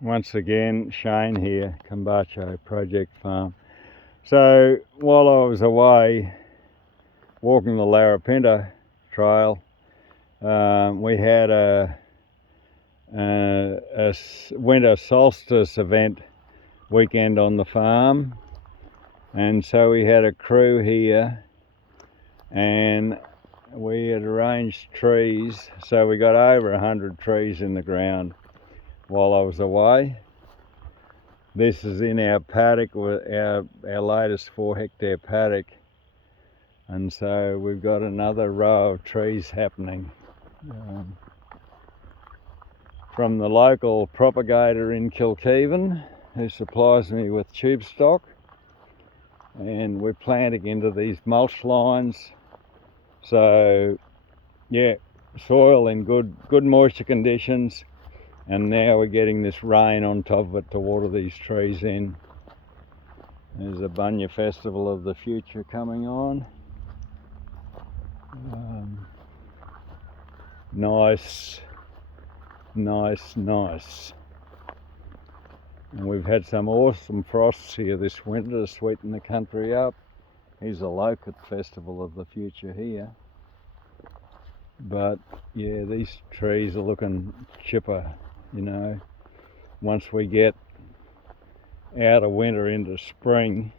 once again, Shane here, Cambacho Project Farm. So while I was away walking the Larapinta Trail, we had a winter solstice event weekend on the farm, and so we had a crew here and we had arranged trees, so we got over 100 trees in the ground while I was away. This is in our paddock, our latest 4-hectare paddock, and so we've got another row of trees happening. From the local propagator in Kilkevin, who supplies me with tube stock, and we're planting into these mulch lines. So yeah, soil in good moisture conditions, and now we're getting this rain on top of it to water these trees in. There's a Bunya Festival of the Future coming on. Nice. And we've had some awesome frosts here this winter to sweeten the country up. Here's a Loket Festival of the Future here. But yeah, these trees are looking chipper, you know. Once we get out of winter into spring,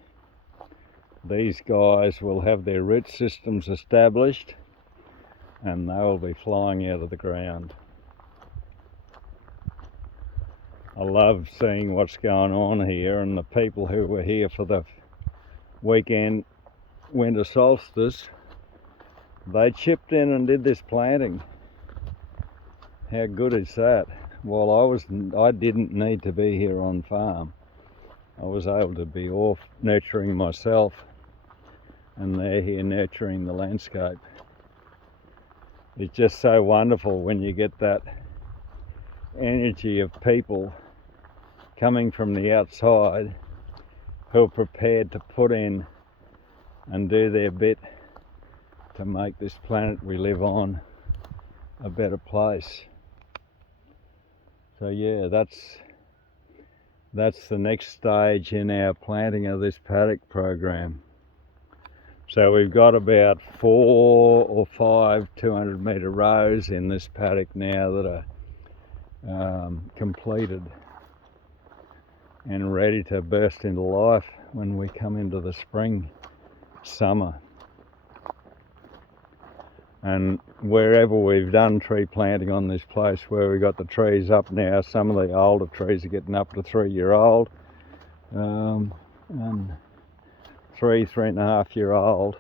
these guys will have their root systems established and they'll be flying out of the ground. I love seeing what's going on here, and the people who were here for the weekend winter solstice, they chipped in and did this planting. How good is that? While I didn't need to be here on farm. I was able to be off nurturing myself, and they're here nurturing the landscape. It's just so wonderful when you get that energy of people coming from the outside who are prepared to put in and do their bit to make this planet we live on a better place. So yeah, that's the next stage in our planting of this paddock program. So we've got about 4 or 5 200-metre rows in this paddock now that are completed and ready to burst into life when we come into the spring, summer. And wherever we've done tree planting on this place, where we got the trees up now, some of the older trees are getting up to 3-year-old, and 3.5-year-old,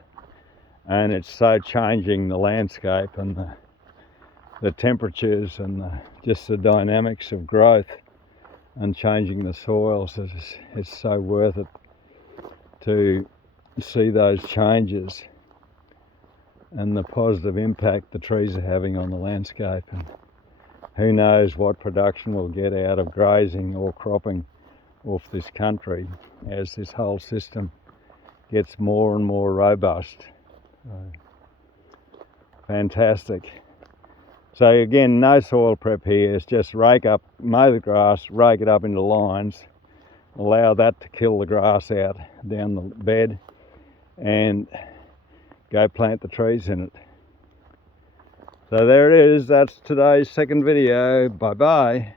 and it's so changing the landscape and the temperatures and just the dynamics of growth and changing the soils. It's so worth it to see those changes and the positive impact the trees are having on the landscape. And who knows what production we'll get out of grazing or cropping off this country as this whole system gets more and more robust. Fantastic. So again, no soil prep here. It's just mow the grass, rake it up into lines, allow that to kill the grass out down the bed, and go plant the trees in it. So there it is. That's today's second video. Bye bye.